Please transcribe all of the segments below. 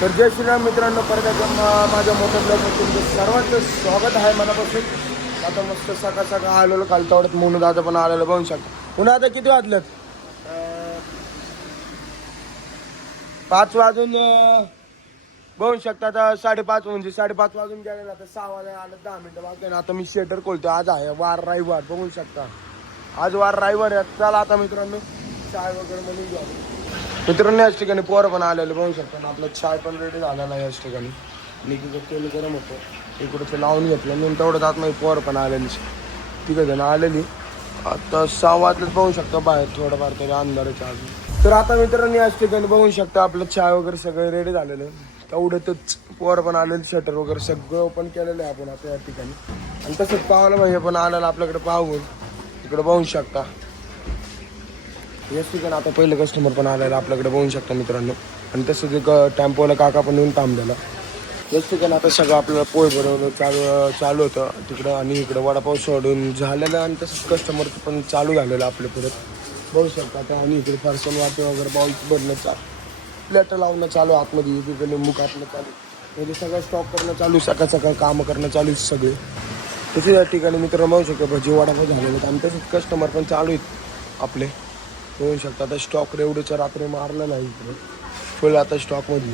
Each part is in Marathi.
तर जय श्रीराम मित्रांनो, परत एकदा माझ्या मोठ्या ब्लॉगमध्ये तुमचं सर्वांचं स्वागत आहे मनापासून. आता मस्त सकाळ सकाळ आलेलो, कालतावड्यात मोनू दादा पण आलेलं बघू शकता. पुन्हा आता किती वाजलेत? 5 वाजून बघू शकता. आता 5:30 म्हणजे 5:30 वाजून गेले. आता 6 वाजता आलं, 10 मिनिटं वाजते ना. आता मी शेटर खोलतो. आज आहे वार रविवार, बघू शकता. आज वार रविवार आहे. चला आता मित्रांनो चाय वगैरे म्हणून घ्या. मित्रांनो याच ठिकाणी पोरं पण आलेलं बघू शकता. आपला चाय पण रेडी झालेला आहे याच ठिकाणी. निघून तेल गरम होतं, इकडं ते लावून घेतलं म्हणून तेवढं आत माझी पोरं पण आलेली, तिघं जण आलेली. आता 6 वाजलेच बघू शकता. बाहेर थोडंफार तरी अंधाराच्या अजून. तर आता मित्रांनो याच ठिकाणी बघू शकता आपलं चाय वगैरे सगळं रेडी झालेलं. तेवढंच पोरं पण आलेलं, शटर वगैरे सगळं ओपन केलेलं आहे आपण आता या ठिकाणी. आणि तसंच पाहायला पाहिजे पण आलेलं आपल्याकडे पाहून इकडे बघू शकता. याच ठिकाणी आता पहिलं कस्टमर पण आलेलं आपल्याकडे बघू शकता मित्रांनो. आणि तसंच एक टेम्पोला काका पण येऊन थांबलेला. याच ठिकाणी आता सगळं आपल्याला पोहे बनवणं चालू होतं तिकडं. आणि इकडं वडापाव सोडून झालेलं. आणि तसंच कस्टमर पण चालू झालेलं आपल्या परत बघू शकता आता. आणि इकडे पार्सल वाटे वगैरे बाउल भरणं प्लेट लावणं चालू, आतमध्ये इकडे लिंबू कापणं चालू, म्हणजे सगळं स्टॉक करणं चालू, सकाळ सकाळ कामं करणं चालू सगळे. तसेच या ठिकाणी मित्र बघू शकतो भजी वडापाव झालेले आहेत. आणि तसेच कस्टमर पण चालू आहेत आपले बघू शकता. आता स्टॉक रेवडीच्या रात्री मारलं नाही इकडे, फुल आता स्टॉकमध्ये.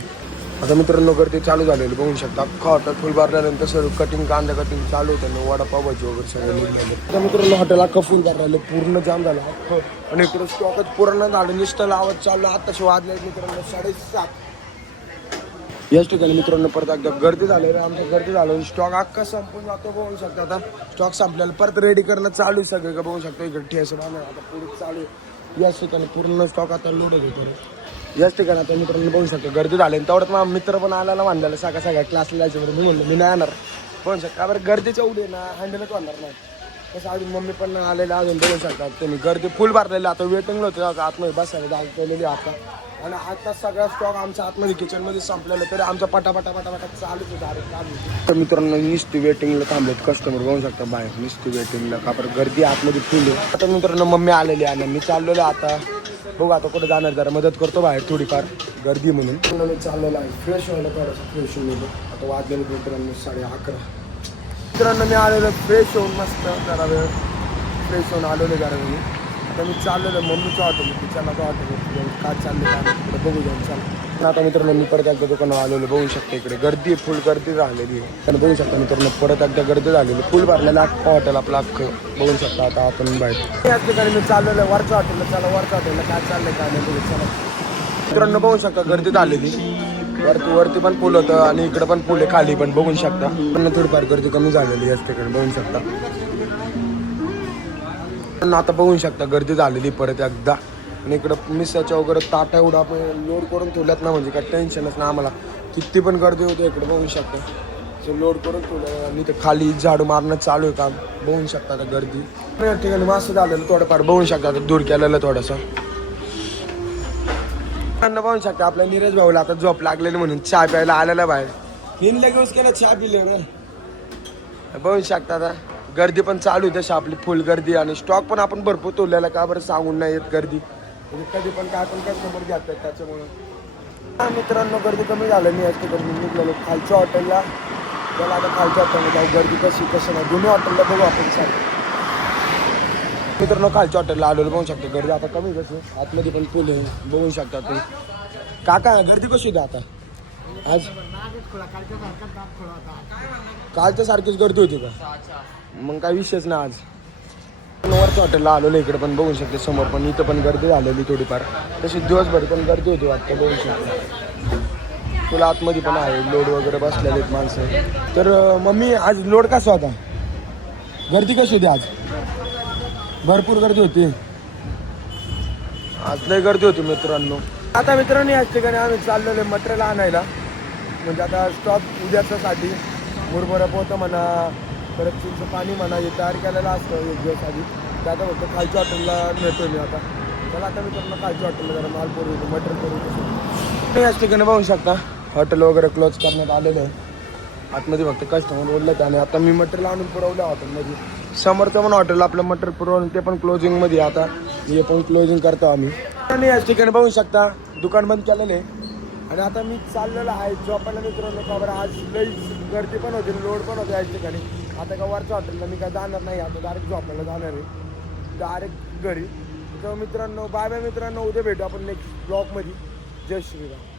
आता मित्रांनो गर्दी चालू झालेली बघू शकता. अख्खा हॉटेल फुल भरल्यानंतर तसं कटिंग कांदा कटिंग चालू होतं ना, वडापाव भजी वगैरे सगळं निघलेलं. आता मित्रांनो हॉटेल अख्खं फुल भरलेलं, पूर्ण जाम झालं अख्खं. आणि इकडं स्टॉकच पूर्ण झालं, नुसतं लावत चाललं. आताशी वाजले मित्रांनो 7:30. याच ठिकाणी मित्रांनो परत एकदा गर्दी झालेली. आमचं गर्दी झालं, स्टॉक अख्खा संपून जातो बघू शकता. आता स्टॉक संपल्याला परत रेडी करणं चालू आहे सगळं बघू शकतो. इकडे ठेस बांधणं आता पुढे चालू आहे. याच ठिकाणी पूर्ण स्टॉक आता लोड होतो. याच ठिकाणी आता मित्रांनो बघू शकतो गर्दी झाली. तेवढ्यात माझा मित्र पण आलेला मानलेला सगळ्या क्लासला जायचं बरं. मी म्हणलं मी नाही येणार बघू शकता. बरं गर्दीच्या उडी ना हँडलच होणार नाही. तसं अजून मम्मी पण आलेलं अजून बघू शकतात तुम्ही. गर्दी फुल भरलेली. आता वेटिंगला होतं आतमध्ये बसायला जागा केलेली आता. आणि आता सगळा स्टॉक आमच्या आतमध्ये किचनमध्ये संपलेला, तरी आमचा पटापटा चालूच होता. तर मित्रांनो नुसती वेटिंगला थांबलेत कस्टमर बघू शकता बाहेर, नुसती वेटिंगला. का बरं गर्दी आतमध्ये फुल आहे. आता मित्रांनो मम्मी आलेली आहे, मी चाललेलो आता बघू आता कुठे जाणार, जरा मदत करतो बाहेर थोडीफार गर्दी म्हणून. मी चाललेलो आहे फ्रेश व्हायला थोडंसं. फ्रेश होऊन आता वाजलेलं मित्रांनो 11:30. मित्रांनो मी आलेलो फ्रेश होऊन मस्त जरा वेळ फ्रेश होऊन आलेलो जरा मी. आता मी चाललेलो मम्मीचं हॉटेल, किचनला हॉटेल काय चाललं काय इकडे बघू जाऊन चाल. आता मित्रांनो मी परत एकदा दुकानावर आलेलो बघू शकता. इकडे गर्दी फुल गर्दी झालेली आहे. तर बघू शकता मित्रांनो परत एकदा गर्दी झालेली, फुल भरलेलं अख्खं हॉटेल आपलं अख्खं बघू शकता. आता आपण बाहेर याच ठिकाणी मी चाललेलो आहे वरच्या हॉटेलला. चला वरच्या हॉटेलला काय चाललंय काय नाही बघू चला. मित्रांनो बघू शकता गर्दी झालेली. वरती पण पूल होतं आणि इकडे पण पूल आहे खाली पण बघू शकता. पण थोडीफार गर्दी कमी झालेली याच ठिकाणी बघू शकता. आता बघू शकता गर्दी झालेली परत एकदा. आणि इकडं मिसळच्या वगैरे ताटा एवढं आपण लोड करून ठेवल्यात ना, म्हणजे काय टेन्शनच ना आम्हाला. किती पण गर्दी होते इकडे बघू शकता. लोड करून ठेवलं. आणि ते खाली झाडू मारणं चालू आहे काम बघू शकता. आता गर्दी या ठिकाणी मस्त झालेलं थोडंफार बघू शकता. आता दूर केलेलं थोडंसं बघू शकता. आपल्या नीरज भाऊला आता झोप लागलेली म्हणून चहा प्यायला आलेला बाहेर. तीन लगेच केला चहा पिले बघू शकता. आता गर्दी पण चालू आहे तशी आपली फुल गर्दी. आणि स्टॉक पण आपण भरपूर तोडलेला, का बरं सांगून नाही येत गर्दी, म्हणजे कधी पण काय पण कस्टमर घेतात त्याच्यामुळं. मित्रांनो गर्दी कमी झालं. मी आज तिकडे निघलेलो खालच्या हॉटेलला. त्याला आता खालच्या हॉटेलला जाऊ. गर्दी कसं नाही दोन्ही हॉटेलला बघू आपण चालू. मित्रांनो खालच्या हॉटेलला आलेलो बघू शकतो. गर्दी आता कमी कसं आतमध्ये पण फुल आहे बघू शकता तुम्ही. काका गर्दी कशी होती आता आज? कालच्या सारखीच गर्दी होती का? मग काय विषयच ना. आज वरच्या हॉटेलला आलेलो इकडे पण बघू शकते समोर पण. इथं पण गर्दी झालेली थोडीफार. तशी दिवसभर पण गर्दी होती वाटतं बघू शकते. तुला आतमध्ये पण आहे लोड वगैरे बसलेले आहेत माणसं. तर मम्मी आज लोड कसा होता? गर्दी कशी होती आज? भरपूर गर्दी होती आज, लय गर्दी होती मित्रांनो. आता मित्रांनो याच ठिकाणी आम्ही चाललेलो मटेरियल आणायला, म्हणजे आता स्टॉक उद्याच्यासाठी. मुरमुरा पोतं म्हणा, परत चिंच पाणी म्हणा, हे तयार केलेलं असतं एक दिवस आधी. ते आता फक्त खालच्या हॉटेलला नेतो मी आता. चला आता मित्रांनो खालच्या हॉटेलला जरा माल पुरवतो मटेरियल पुरवतो. याच ठिकाणी बघू शकता हॉटेल वगैरे क्लोज करण्यात आलेलं आहे. आतमध्ये फक्त कस्टमर बोललं. आणि आता मी मटेरियल आणून पुरवलं हॉटेलमध्ये. समोरचं पण हॉटेल आपलं मटेरियल पुरवून ते पण क्लोजिंगमध्ये. आता हे पण क्लोजिंग करतो आम्ही. आणि याच ठिकाणी बघू शकता दुकान बंद केलेले आणि आता मी चाललेलो आहे झोपायला मित्रांनो. का बरं आज लई गर्दी पण होती, लोड पण होते या ठिकाणी. आता का वरच्या हॉटेलला मी काय जाणार नाही, आता डायरेक्ट झोपायला जाणार आहे डायरेक्ट घरी. तर मित्रांनो बाय बाय मित्रांनो, उद्या भेटू आपण नेक्स्ट ब्लॉगमध्ये. जय श्रीराम.